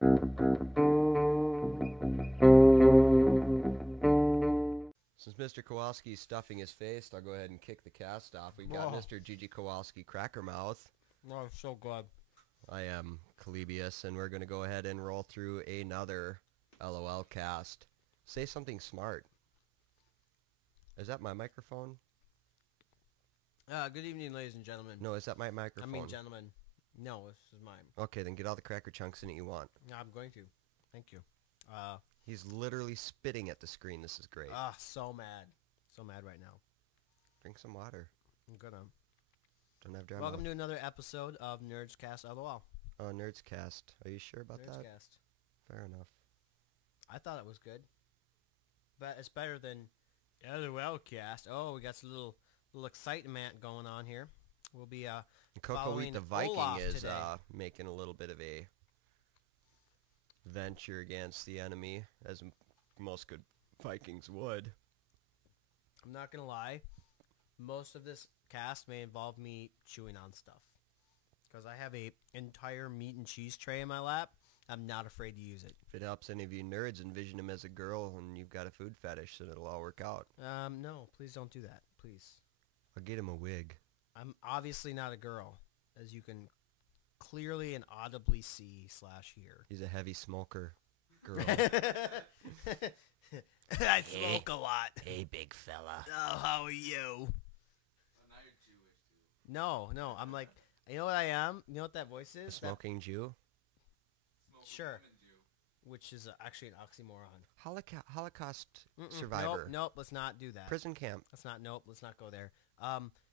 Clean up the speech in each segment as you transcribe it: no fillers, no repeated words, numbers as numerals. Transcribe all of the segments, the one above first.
Since Mr. Kowalski's stuffing his face, I'll go ahead and kick the cast off. We've got Oh. Mr. Gigi Kowalski Crackermouth. Oh, so good. I am Calebius, and we're going to go ahead and roll through another LOL cast. Say something smart. Is that my microphone? Good evening, ladies and gentlemen. No, is that my microphone? I mean, gentlemen. No, this is mine. Okay, then get all the cracker chunks in it you want. Yeah, I'm going to. Thank you. He's literally spitting at the screen. This is great. So mad. So mad right now. Drink some water. I'm gonna. Don't have dry Welcome mouth. to another episode of NerdsCast LOL. Oh, NerdsCast. Are you sure about that? NerdsCast. Fair enough. I thought it was good. But it's better than LOLcast. Oh, we got some little excitement going on here. We'll be Coco following the Viking Olaf is today. making a little bit of a venture against the enemy, as most good Vikings would. I'm not gonna lie. Most of this cast may involve me chewing on stuff. Because I have a entire meat and cheese tray in my lap. I'm not afraid to use it. If it helps any of you nerds, envision him as a girl and you've got a food fetish, then it'll all work out. No, please don't do that. Please. I'll get him a wig. I'm obviously not a girl, as you can clearly and audibly see / hear. He's a heavy smoker. Girl. I smoke a lot. Hey, big fella. Oh, how are you? No, I'm like, you know what I am? You know what that voice A is? smoking Jew? Sure. Which is actually an oxymoron. Holocaust Mm-mm. survivor. Nope, let's not do that. Prison camp. Let's not go there.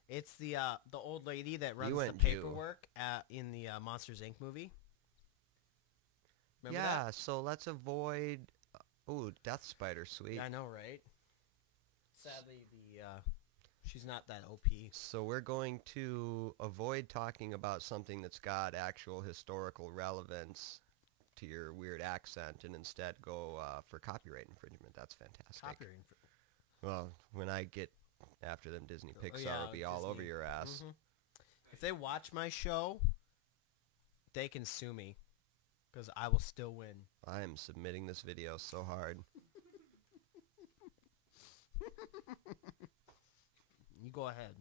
It's the old lady that runs the went Jew. paperwork in the Monsters Inc. movie. Remember Yeah, that? so let's avoid... Ooh, Death Spider, sweet. Yeah, I know, right? Sadly, she's not that OP. So we're going to avoid talking about something that's got actual historical relevance to your weird accent and instead go for copyright infringement. That's fantastic. Copyright. Well, when I get after them, Disney Pixar will be all over Disney. your ass. Mhm. If they watch my show, they can sue me, because I will still win. I am submitting this video so hard. You go ahead.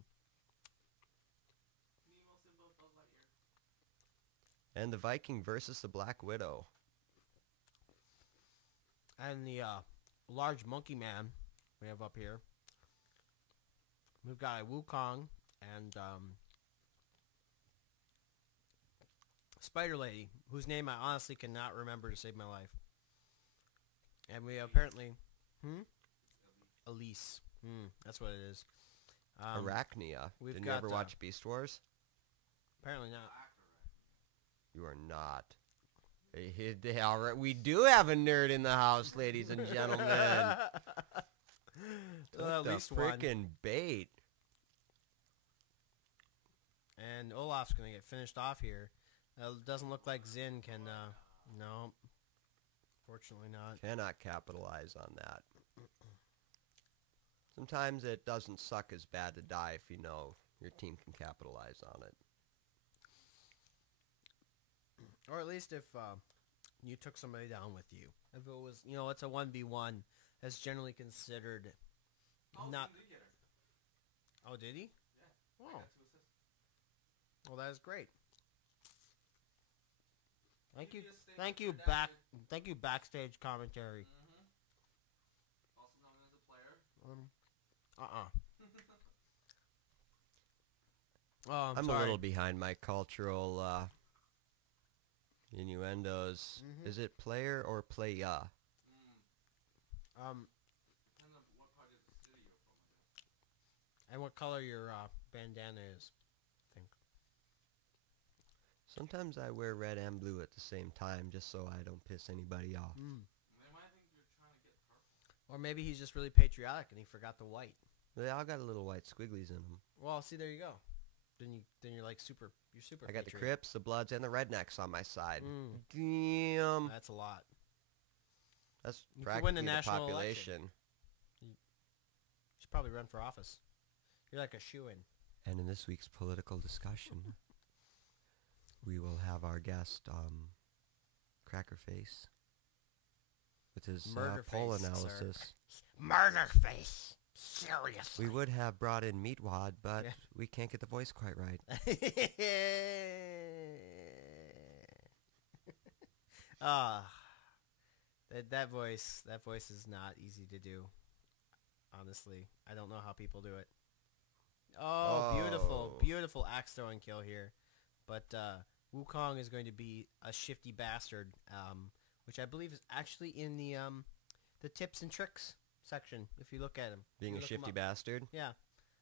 And the Viking versus the Black Widow. And the large monkey man we have up here. We've got a Wukong and Spider Lady, whose name I honestly cannot remember to save my life. And we apparently... Elise. That's what it is. Arachnia. we've Didn't you got, ever watch Beast Wars? Apparently not. You are not. All right, we do have a nerd in the house, ladies and gentlemen. At least one. Frickin' bait. And Olaf's going to get finished off here. It doesn't look like Zin can... no. Fortunately not. Cannot capitalize on that. Sometimes it doesn't suck as bad to die if you know your team can capitalize on it. Or at least if you took somebody down with you. If it was, it's a 1v1, that's generally considered not... Oh, did he? Yeah. Oh. Well, that is great. Thank you. Thank you, backstage commentary. Also known as a player. Oh, I'm sorry. a little behind my cultural innuendos. Is it player or playa? Depends on what part of the city you're from, I guess. And what color your bandana is, I think. Sometimes I wear red and blue at the same time just so I don't piss anybody off. They might think you're trying to get purple. Or maybe he's just really patriotic and he forgot the white. They all got little white squigglies in them. Well, see, there you go. Then you're like super. You're super. I got the patriot. Crips, the Bloods, and the Rednecks on my side. Mm. Damn. That's a lot. That's You could practically win the the national population. You should probably run for office. You're like a shoo-in. And in this week's political discussion, we will have our guest, Cracker Face with his Murder poll face, sir. analysis. Murder face. Seriously. We would have brought in Meatwad, but Yeah. we can't get the voice quite right. That voice is not easy to do. Honestly, I don't know how people do it. Oh, beautiful, Oh. beautiful axe throwing kill here. But Wukong is going to be a shifty bastard, which I believe is actually in the tips and tricks section. If you look at him, Being You a look him shifty up. bastard? Yeah,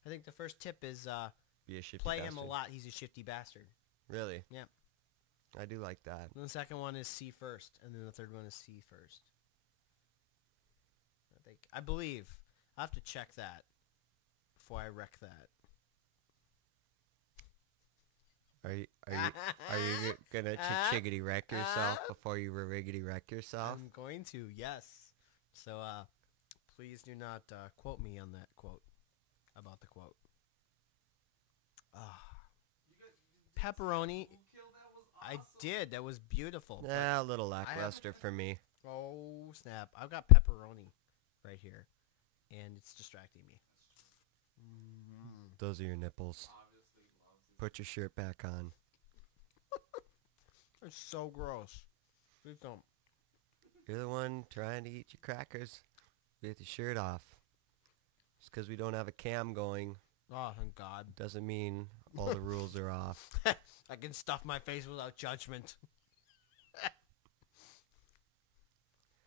I think the first tip is Be a shifty play bastard. him a lot. He's a shifty bastard. Really? Yeah. I do like that. And the second one is C first, and then the third one is C first. I believe. I have to check that before I wreck that. Are you gonna chiggity wreck yourself before you riggity wreck yourself? I'm going to, yes. So, please do not quote me on that quote. About the quote. Pepperoni. Who killed that was I awesome. did. That was beautiful. but- Nah, a little lackluster for me. Oh, snap. I've got pepperoni right here, and it's distracting me. Those are your nipples. Obviously loves his Put your shirt back on. It's so gross. Please don't. You're the one trying to eat your crackers with your shirt off. Just because we don't have a cam going Oh, thank God. doesn't mean all the rules are off. I can stuff my face without judgment.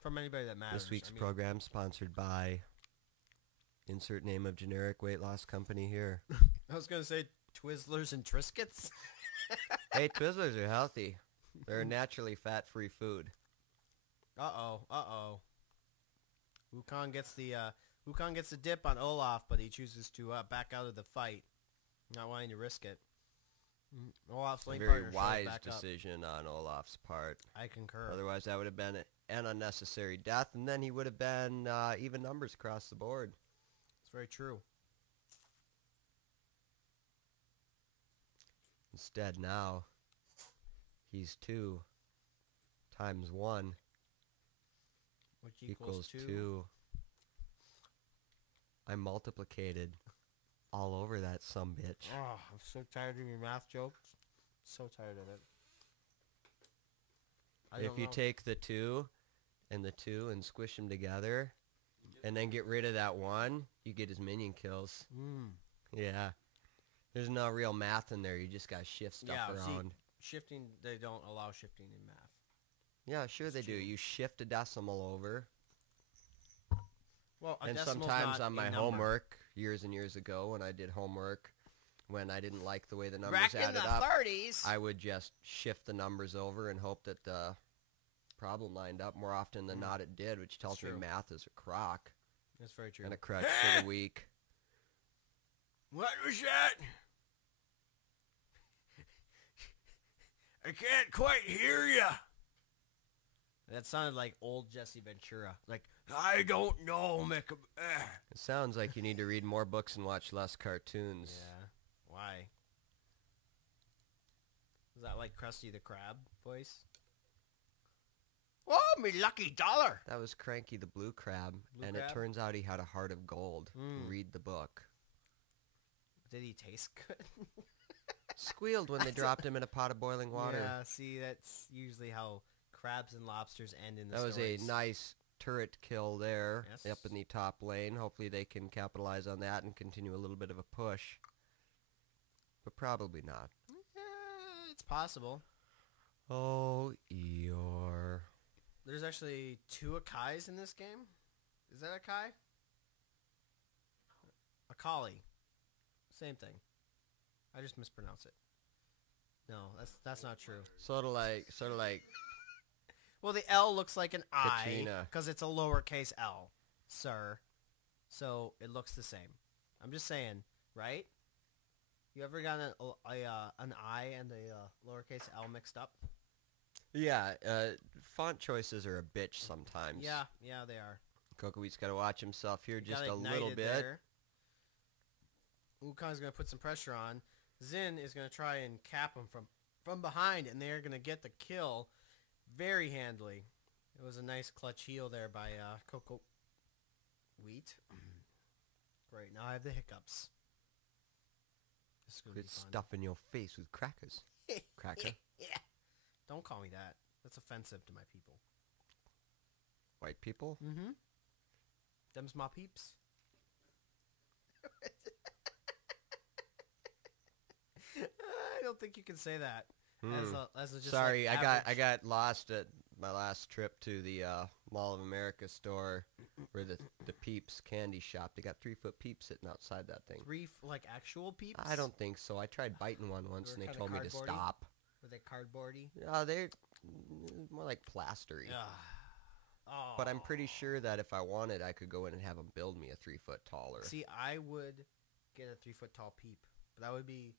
From anybody that matters. This week's I mean, program sponsored by insert name of generic weight loss company here. I was going to say Twizzlers and Triscuits. Hey, Twizzlers are healthy. They're a naturally fat-free food. Uh-oh. Wukong gets the dip on Olaf, but he chooses to back out of the fight, not wanting to risk it. Olaf's A lane very partner shows wise back up. decision on Olaf's part. I concur. Otherwise, that would have been an unnecessary death, and then he would have been even numbers across the board. It's very true. Instead, now, he's 2 times 1 Which equals 2. I multiplicated all over that sumbitch. Oh, I'm so tired of your math jokes. So tired of it. If you take the 2 and the 2 and squish them together, and then get rid of that 1, you get his minion kills. Yeah. There's no real math in there. You just got to shift stuff around. Shifting, they don't allow shifting in math. Yeah, sure It's they do. true. You shift a decimal over. Well, a And decimal's sometimes not on my a number. homework, years and years ago, when I did homework, when I didn't like the way the numbers Back in added the up, 30s. I would just shift the numbers over and hope that the problem lined up. More often than not, it did, which tells me true. math is a crock That's very true. and a crutch for the weak. What was that? I can't quite hear you. That sounded like old Jesse Ventura. Like, I don't know, Mick. It sounds like you need to read more books and watch less cartoons. Yeah. Why? Is that like Krusty the Krab voice? Oh, me lucky dollar. That was Cranky the Blue Crab, Blue and Crab? it turns out he had a heart of gold. Read the book. Did he taste good? Squealed when they dropped him in a pot of boiling water. Yeah, see, that's usually how crabs and lobsters end in the That was a stories. nice turret kill there Yes. up in the top lane. Hopefully they can capitalize on that and continue a little bit of a push. But probably not. It's possible. Oh, Eeyore. There's actually 2 Akais in this game. Is that Akai? Akali. Same thing. I just mispronounce it. No, that's not true. Sort of like Well, the L looks like an I Katrina. because it's a lowercase L, sir. So it looks the same. I'm just saying, right? You ever got an I and a lowercase L mixed up? yeah, font choices are a bitch sometimes. Yeah, they are. Cocoweed's got to watch himself here just Got a little ignited bit. there. Wukong's going to put some pressure on. Xin is going to try and cap him from behind, and they're going to get the kill. very handily. It was a nice clutch heel there by Coco Wheat. Great, now I have the hiccups. This is going to Quit be fun. stuffing your face with crackers. Cracker? Yeah. Don't call me that. That's offensive to my people. White people? Mm-hmm. Them's my peeps. I don't think you can say that. As a just Sorry, like I got lost at my last trip to the Mall of America store where the Peeps candy shop. They got 3-foot Peeps sitting outside that thing. like actual peeps? I don't think so. I tried biting one once They and were they kinda told me to cardboardy? stop. Were they cardboardy? They're more like plastery. Oh. But I'm pretty sure that if I wanted, I could go in and have them build me a 3-foot taller. See, I would get a 3-foot tall peep, but I would be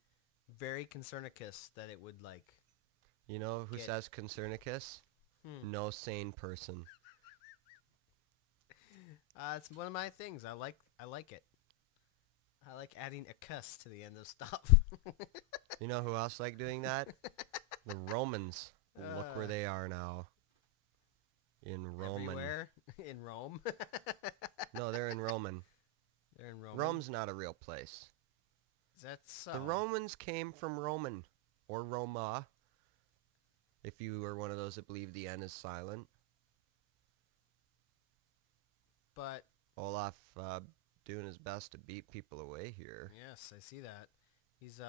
very concernicus that it would like. You know who Get- says Concernicus? No sane person. It's one of my things. I like it. I like adding a cuss to the end of stuff. You know who else like doing that? The Romans. Look where they are now. In Roman. Everywhere in Rome. No, they're in Roman. They're in Rome. Rome's not a real place. That's so. The Romans came from Roman, or Roma, if you are one of those that believe the N is silent. But Olaf doing his best to beat people away here. yes, I see that. He's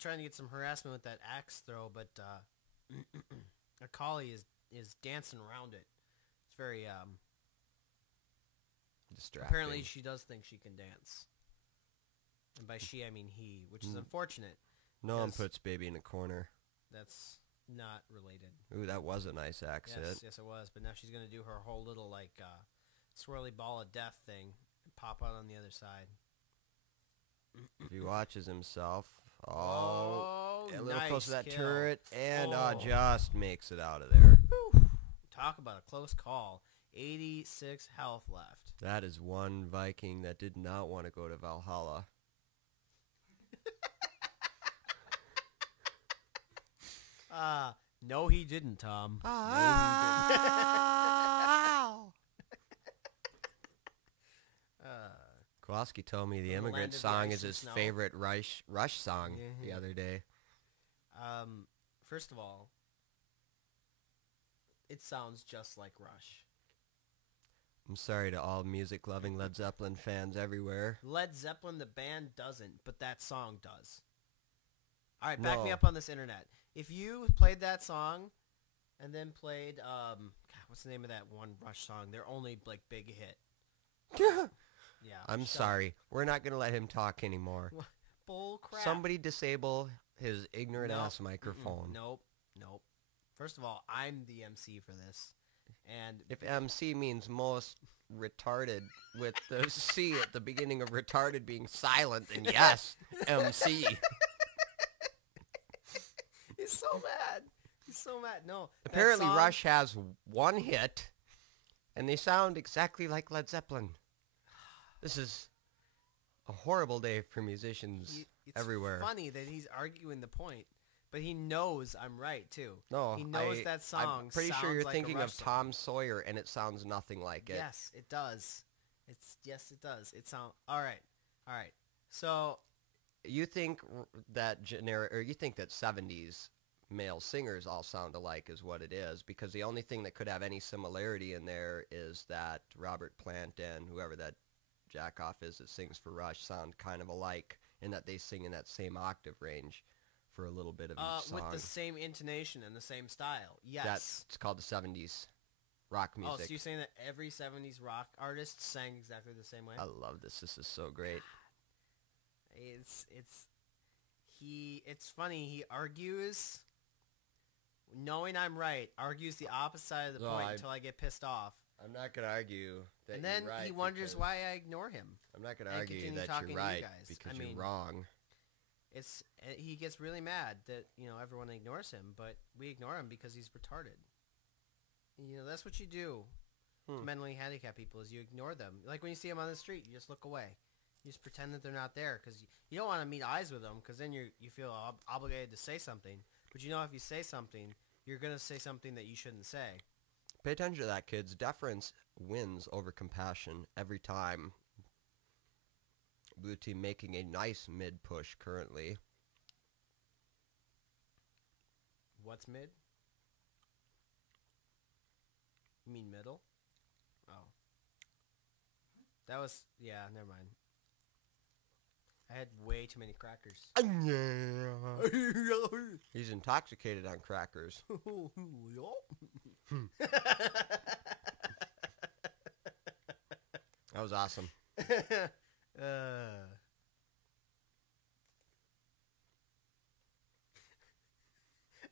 trying to get some harassment with that axe throw, but Akali is dancing around it. It's very Distracting. apparently she does think she can dance. And by she I mean he, which is unfortunate. No one Yes. puts baby in a corner. That's not related. Ooh, that was a nice accent. Yes, it was. But now she's gonna do her whole little like swirly ball of death thing and pop out on the other side. He watches himself. Oh, a little nice close to that kill. turret, and Oh. just makes it out of there. Talk about a close call. 86 health left. That is one Viking that did not want to go to Valhalla. No, he didn't, Tom. Kowalski told me the From the Immigrant land of the Song ice is and his snow. favorite Rush song the Yeah. other day. First of all, it sounds just like Rush. I'm sorry to all music-loving Led Zeppelin fans everywhere. Led Zeppelin, the band, doesn't, but that song does. All right, back me No. up on this internet. If you played that song and then played, God, what's the name of that one Rush song? Their only, like, big hit. Yeah. I'm shut sorry. We're not going to let him talk anymore. up. Bull crap. Somebody disable his ignorant No. ass microphone. Nope. First of all, I'm the MC for this. And If MC means most retarded with the C at the beginning of retarded being silent, then yes, MC. he's so mad. He's so mad. No. that Apparently song- Rush has one hit, and they sound exactly like Led Zeppelin. This is a horrible day for musicians It's everywhere. funny that he's arguing the point, but he knows I'm right too. No, he knows that song. I'm pretty sure sounds you're like a thinking Rush of song. Tom Sawyer, and it sounds nothing like it. Yes, it does. Yes, it does. It sounds all right. So You think that you think that 70s male singers all sound alike is what it is, because the only thing that could have any similarity in there is that Robert Plant and whoever that jackoff is that sings for Rush sound kind of alike in that they sing in that same octave range for a little bit of each song. with the same intonation and the same style. Yes. It's called the 70s rock Oh, music. so you're saying that every 70s rock artist sang exactly the same way? I love this. This is so great. It's funny. He argues, knowing I'm right, argues the opposite side of the No, point I- until I get pissed off. I'm not going to argue that And then you're right. he wonders because- why I ignore him. I'm not going to and argue continue that talking you're to you right guys. because I you're mean, wrong. He gets really mad that, everyone ignores him, but we ignore him because he's retarded. That's what you do to mentally handicapped people is you ignore them. Like when you see them on the street, you just look away. You just pretend that they're not there because you don't want to meet eyes with them because then you feel obligated to say something. But if you say something, you're going to say something that you shouldn't say. Pay attention to that, kids. Deference wins over compassion every time. Blue team making a nice mid-push currently. What's mid? You mean middle? Oh. That was... Yeah, never mind. I had way too many crackers. He's intoxicated on crackers. That was awesome.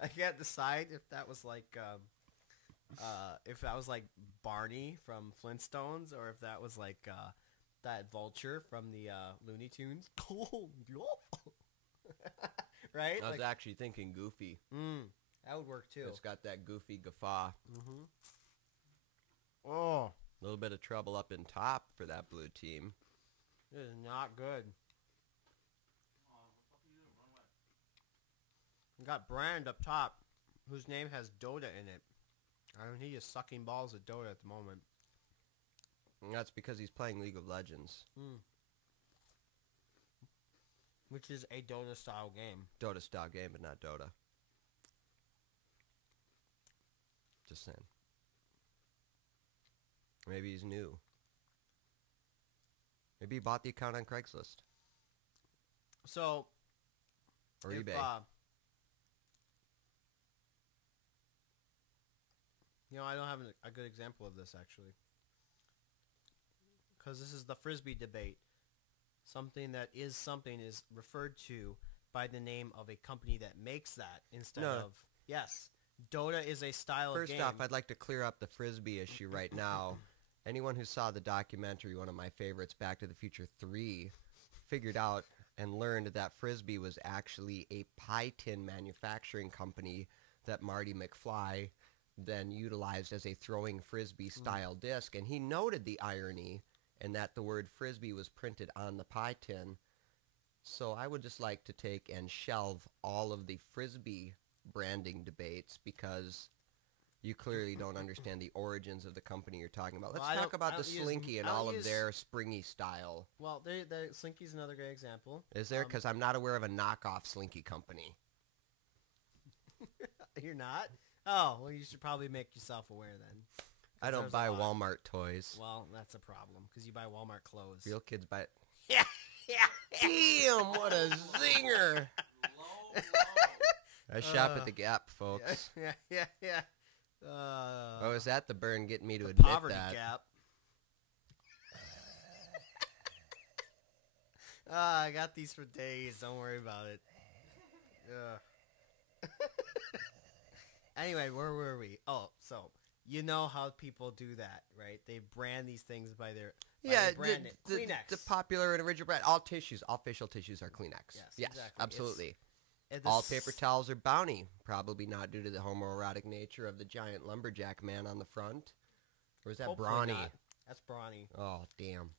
I can't decide if that was like Barney from Flintstones or if that was like that vulture from the Looney Tunes. Right? I was actually thinking Goofy. That would work too. It's got that Goofy guffaw. Mm-hmm. Oh. A little bit of trouble up in top for that blue team. This is not good. We got Brand up top, whose name has Dota in it. I mean, he is sucking balls at Dota at the moment. And that's because he's playing League of Legends. Which is a Dota-style game. Dota-style game, but not Dota. Just saying. Maybe he's new. Maybe he bought the account on Craigslist. So, Or if, eBay. I don't have a good example of this, actually. Because this is the Frisbee debate. Something that is something is referred to by the name of a company that makes that instead of... Yes. Dota is a style of game. First off, I'd like to clear up the Frisbee issue right now. Anyone who saw the documentary, one of my favorites, Back to the Future 3, figured out and learned that Frisbee was actually a pie tin manufacturing company that Marty McFly then utilized as a throwing Frisbee-style disc. And he noted the irony in that the word Frisbee was printed on the pie tin. So I would just like to take and shelve all of the Frisbee branding debates because you clearly don't understand the origins of the company you're talking about. Let's talk about the Slinky and all of their springy style. Well, the Slinky's another great example. Is there? Because I'm not aware of a knockoff Slinky company. You're not? Oh, well, you should probably make yourself aware then. I don't buy Walmart toys. Well, that's a problem because you buy Walmart clothes. Real kids buy it. Yeah. Damn, what a zinger. I shop at the Gap, folks. Yeah. Oh, is that the burn getting me to the admit poverty that? gap. I got these for days. Don't worry about it. Anyway, where were we? Oh, so you know how people do that, right? They brand these things by their brand name. Kleenex. The popular and original brand. All tissues, all facial tissues are Kleenex. Yes, exactly. Absolutely. All paper towels are Bounty, probably not due to the homoerotic nature of the giant lumberjack man on the front. Or is that Hopefully Brawny? not. That's Brawny. Oh, damn.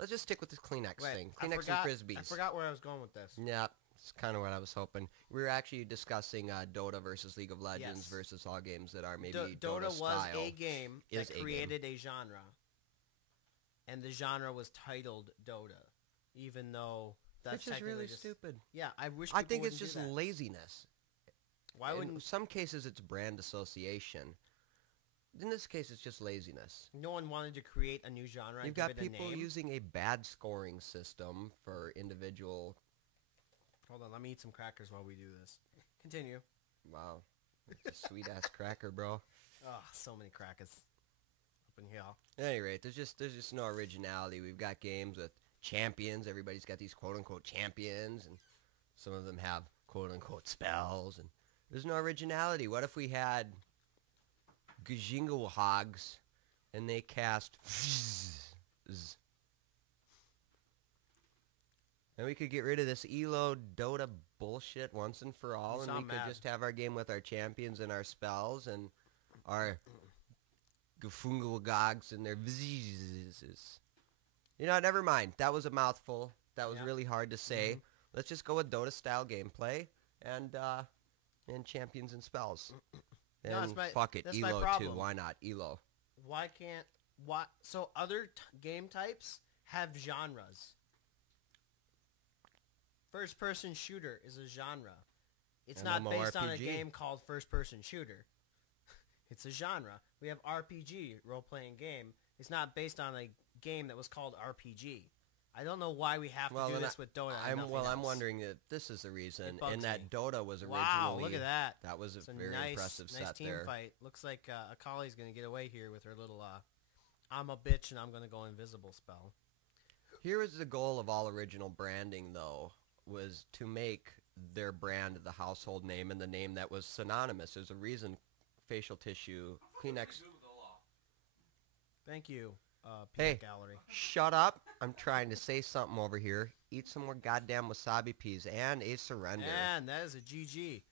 Let's just stick with this Kleenex thing. I Kleenex and Frisbees. I forgot where I was going with this. Yeah, it's kind of what I was hoping. We were actually discussing Dota versus League of Legends versus all games that are maybe Dota was style. a game that created a genre. And the genre was titled Dota. Even though... That's Which is really stupid. Yeah, I wish. I think it's just laziness. Why wouldn't? In some cases, it's brand association. In this case, it's just laziness. No one wanted to create a new genre. You've got people using a bad scoring system for individual. Hold on, let me eat some crackers while we do this. Continue. Wow, it's a sweet ass cracker, bro. Oh, so many crackers up in here. At any rate, there's just no originality. We've got games with champions. Everybody's got these quote-unquote champions, and some of them have quote-unquote spells, and there's no originality. What if we had Gajingo Hogs, and they cast and we could get rid of this Elo Dota bullshit once and for all, and we could just have our game with our champions and our spells, and our Gafungo Gogs and their You know, never mind. That was a mouthful. That was really hard to say. Let's just go with Dota-style gameplay. And And champions and spells. No, And that's my- fuck it, that's my Elo too. problem. Why not Elo? Why can't... Why? So other game types have genres. First-person shooter is a genre. It's not based on a MMORPG. game called first-person shooter. It's a genre. We have RPG, role-playing game. It's not based on a game that was called RPG. I don't know why we have to do then this with Dota. and nothing I'm else. wondering if this is the reason, It bugs and that me. Dota was originally. Wow, look at that. That was a It's a very nice, impressive nice set team there. fight. Looks like Akali's going to get away here with her little I'm a bitch and I'm going to go invisible spell. Here is the goal of all original branding, though, was to make their brand the household name and the name that was synonymous. There's a reason facial tissue, Kleenex. Good with Olaf. Thank you, Hey. Peanut Gallery. Shut up. I'm trying to say something over here. Eat some more goddamn wasabi peas and a surrender. And that is a GG.